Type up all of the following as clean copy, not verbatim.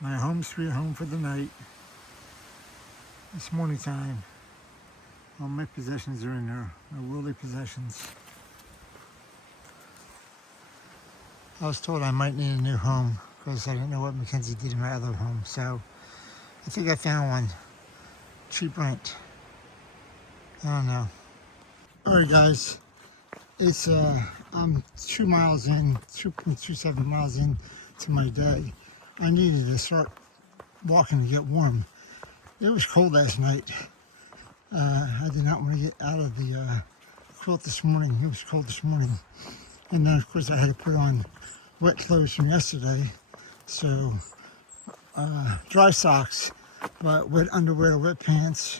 My home sweet home for the night. It's morning time. All my possessions are in there, my worldly possessions. I was told I might need a new home because I didn't know what Mackenzie did in my other home, so I think I found one. Cheap rent. I don't know. Alright guys, it's I'm 2 miles in, 2.27 miles in to my day. I needed to start walking to get warm. It was cold last night. I did not want to get out of the quilt this morning. It was cold this morning. And then of course I had to put on wet clothes from yesterday. So dry socks, but wet underwear, wet pants,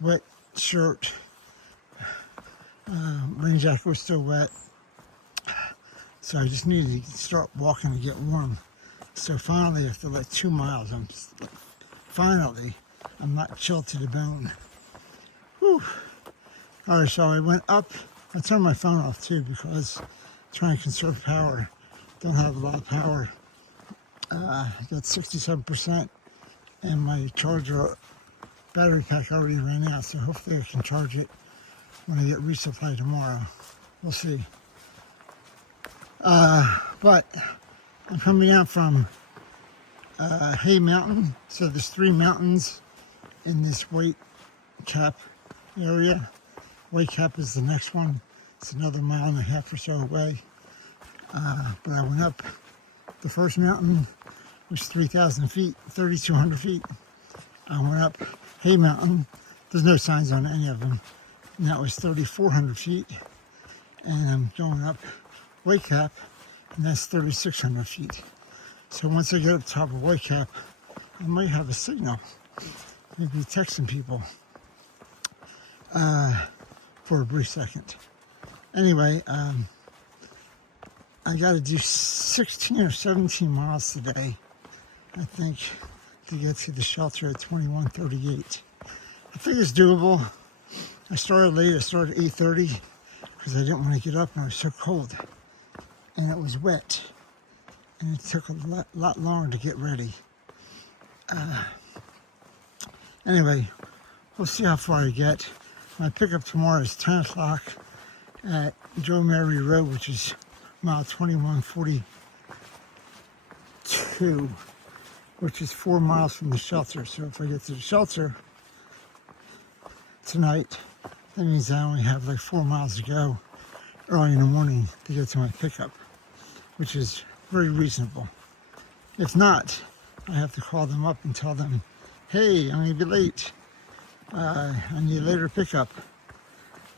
wet shirt. Rain jacket was still wet. So I just needed to start walking to get warm. So finally, after like 2 miles, I'm not chilled to the bone. Whew. All right, so I went up. I turned my phone off too because I'm trying to conserve power. Don't have a lot of power. I got 67%, and my charger battery pack already ran out. So hopefully I can charge it when I get resupply tomorrow. We'll see. But I'm coming down from Hay Mountain. So there's 3 mountains in this White Cap area. White Cap is the next one. It's another 1.5 miles or so away. But I went up the first mountain, which is 3,000 feet, 3,200 feet. I went up Hay Mountain. There's no signs on any of them. And that was 3,400 feet. And I'm going up White Cap, and that's 3,600 feet. So once I get up top of White Cap, I might have a signal. Maybe texting people for a brief second. Anyway, I got to do 16 or 17 miles today, I think, to get to the shelter at 21:38. I think it's doable. I started late. I started at 8:30 because I didn't want to get up and it was so cold. And it was wet. And it took a lot longer to get ready. Anyway, we'll see how far I get. My pickup tomorrow is 10 o'clock at Joe Mary Road, which is mile 2142, which is 4 miles from the shelter. So if I get to the shelter tonight, that means I only have like 4 miles to go early in the morning to get to my pickup, which is very reasonable. If not, I have to call them up and tell them, hey, I'm going to be late. I need a later pickup.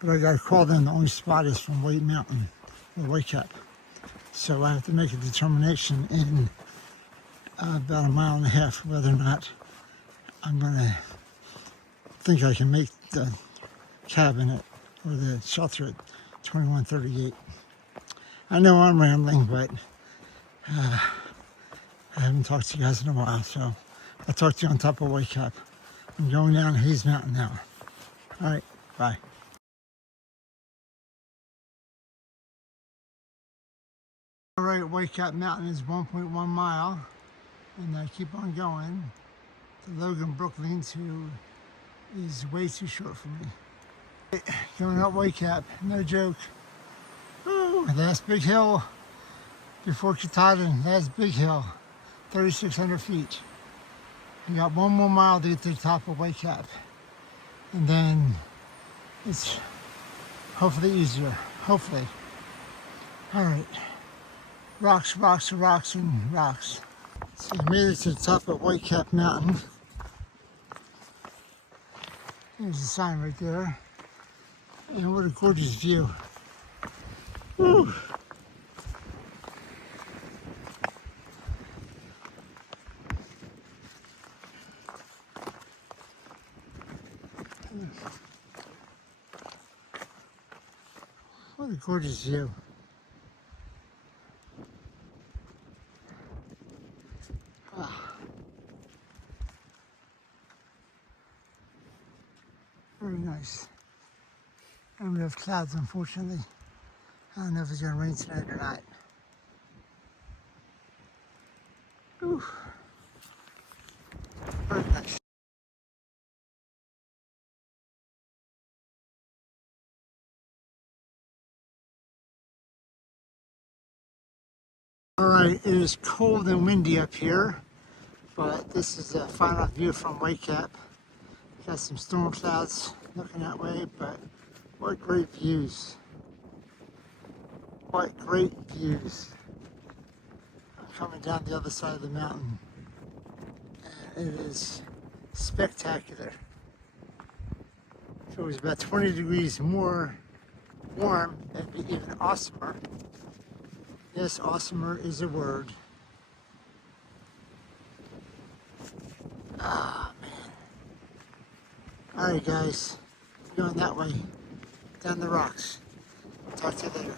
But I got to call them. The only spot is from White Mountain, or White Cap. So I have to make a determination in about 1.5 miles whether or not I'm going to think I can make the cabin or the shelter at 21:38. I know I'm rambling, but I haven't talked to you guys in a while, so I'll talk to you on top of White Cap. I'm going down Hayes Mountain now. All right, bye. All right, White Cap Mountain is 1.1 mile, and I keep on going to Logan Brook Lean-To is way too short for me. Going up White Cap, no joke. Ooh, last big hill before Katadhin, last big hill, 3,600 feet. I got 1 more mile to get to the top of White Cap, and then it's hopefully easier, hopefully. All right, rocks, rocks, rocks, and rocks. So I made it to the top of White Cap Mountain. There's the sign right there. And what a gorgeous view. Woo. What a gorgeous view. Ah. Very nice. And we have clouds, unfortunately. I don't know if it's going to rain tonight or not. Whew. Very nice. All right, it is cold and windy up here, but this is a final view from Whitecap. Got some storm clouds looking that way, but what great views. What great views. I'm coming down the other side of the mountain. And it is spectacular. If it was about 20 degrees more warm, that'd be even awesomer. Yes, awesomer is a word. Ah, man. Alright guys, going that way, down the rocks. Talk to you later.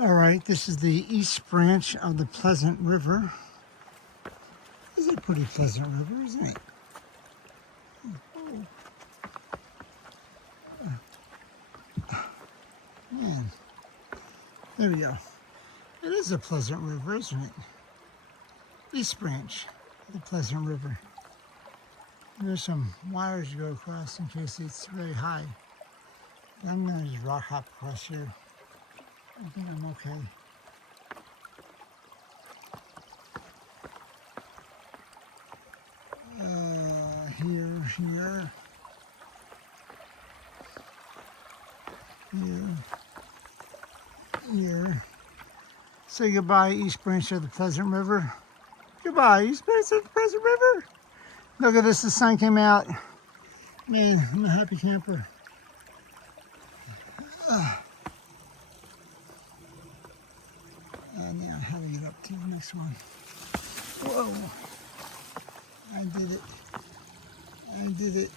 Alright, this is the east branch of the Pleasant River. This is a pretty pleasant river, isn't it? Man, there we go. It is a pleasant river, isn't it? East branch of the Pleasant River. There's some wires to go across in case it's very high. I'm going to just rock hop across here. I think I'm okay. Here. Say goodbye, East Branch of the Pleasant River. Goodbye, East Branch of the Pleasant River. Look at this, the sun came out. Man, I'm a happy camper. Now how to get up to the next one. Whoa. I did it. I did it.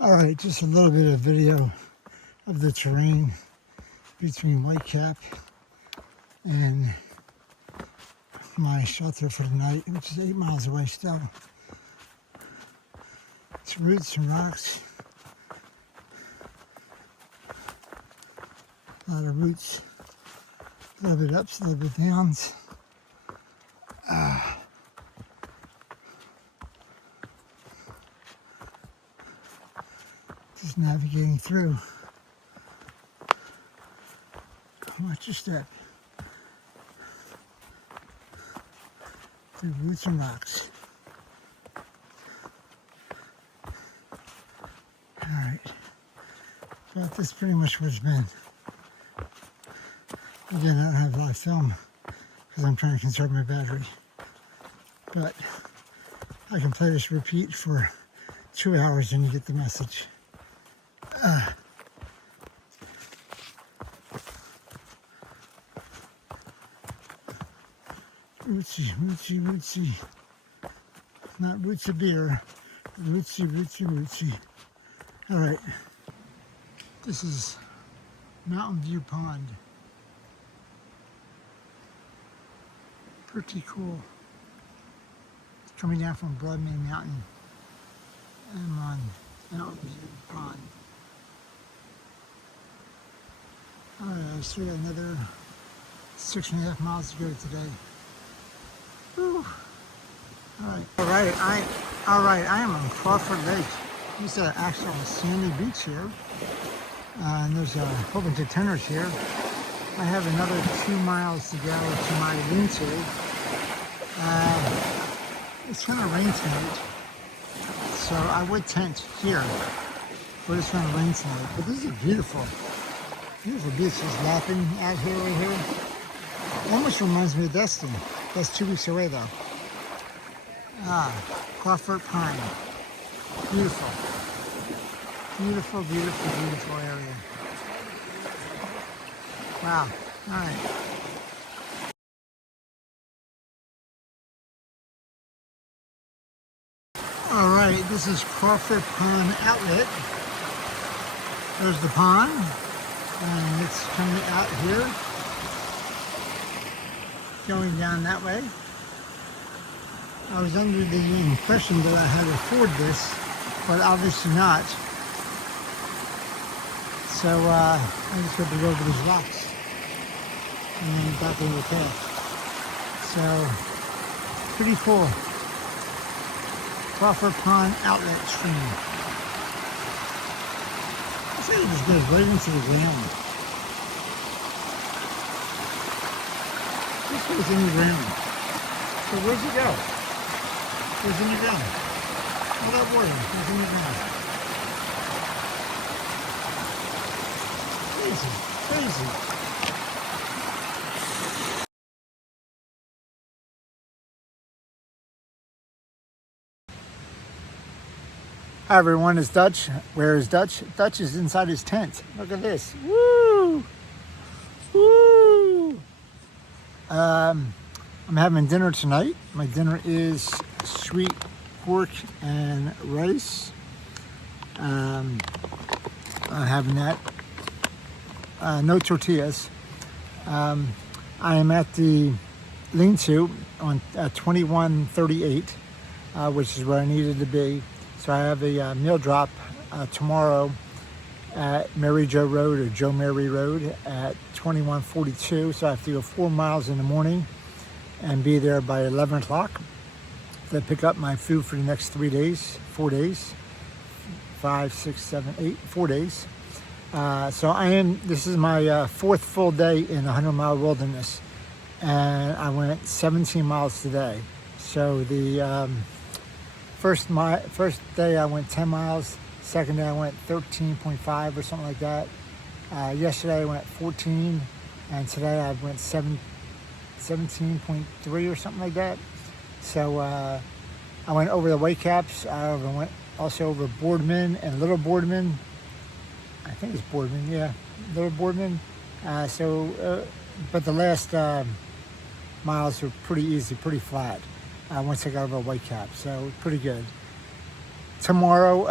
All right, just a little bit of video of the terrain between Whitecap and my shelter for the night, which is 8 miles away still. It's roots and rocks. A lot of roots. A little bit ups, a little bit downs. Just navigating through. Watch your step. Through roots and rocks. Alright. Well, that's pretty much what it's been. Again, I don't have a lot of film because I'm trying to conserve my battery. But I can play this repeat for 2 hours and you get the message. Rootsy. Not rootsy beer. Rootsy. All right. This is Mountain View Pond. Pretty cool. It's coming down from Broadman Mountain. I'm on Mountain View Pond. All right, I still got another 6.5 miles to go today. Whew. All right. I am on Crawford Lake. There's an actual sandy beach here, and there's a whole bunch of tenders here. I have another 2 miles to go to my lean-to. It's going to rain tonight, so I would tent here, but it's going to rain tonight. But this is beautiful beach. Just laughing out here, right here. Almost reminds me of Destin. That's 2 weeks away, though. Crawford Pine. Beautiful area. Wow. All right. All right, this is Crawford Pond Outlet. There's the pond, and it's coming out here, going down that way. I was under the impression that I had to afford this, but obviously not. So I just got to go over these rocks. and then back over the path. So, pretty cool. Crawford Pond outlet stream. I say it just goes right into the ground. This goes in the ground. So where's it go? Goes in the ground. All that water goes in the ground. Crazy, crazy. Hi everyone, it's Dutch. Where is Dutch? Dutch is inside his tent. Look at this. Woo! Woo! I'm having dinner tonight. My dinner is sweet pork and rice. I'm having that. No tortillas. I am at the lean-to on 2138, which is where I needed to be. So I have a meal drop tomorrow at Mary Jo Road or Joe Mary Road at 2142. So I have to go 4 miles in the morning and be there by 11 o'clock to pick up my food for the next 3 days, 4 days, 5, 6, 7, 8, 4 days. So this is my fourth full day in the 100-mile wilderness, and I went 17 miles today. So the first day I went 10 miles, second day I went 13.5 or something like that. Yesterday I went 14, and today I went 17.3 or something like that. So I went over the Whitecaps. I went also over Boardman and Little Boardman. I think it's Boardman, yeah, Little Boardman. But the last miles were pretty easy, pretty flat. Once I got over a Whitecap, so pretty good. Tomorrow,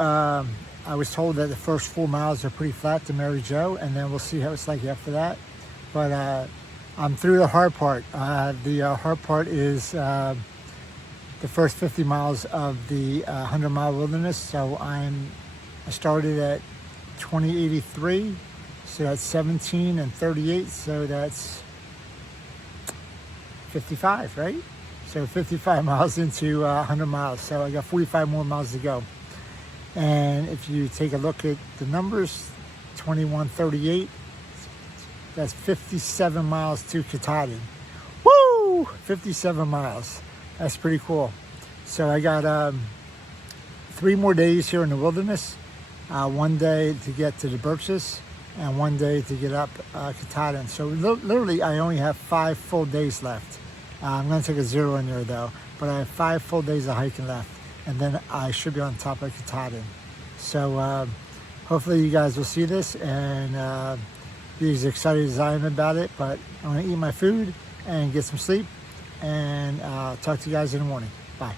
I was told that the first 4 miles are pretty flat to Mary Jo, and then we'll see how it's like after that. But I'm through the hard part. The hard part is the first 50 miles of the 100-mile wilderness. So I started at 2083, so that's 17 and 38, so that's 55, right? So 55 miles into 100 miles. So I got 45 more miles to go. And if you take a look at the numbers, 2138, that's 57 miles to Katadhin. Woo! 57 miles. That's pretty cool. So I got 3 more days here in the wilderness. 1 day to get to the birches and 1 day to get up Katadhin. So literally I only have 5 full days left. I'm going to take a 0 in there though, but I have 5 full days of hiking left, and then I should be on top of Katadhin. So hopefully you guys will see this and be as excited as I am about it, but I'm going to eat my food and get some sleep, and talk to you guys in the morning. Bye.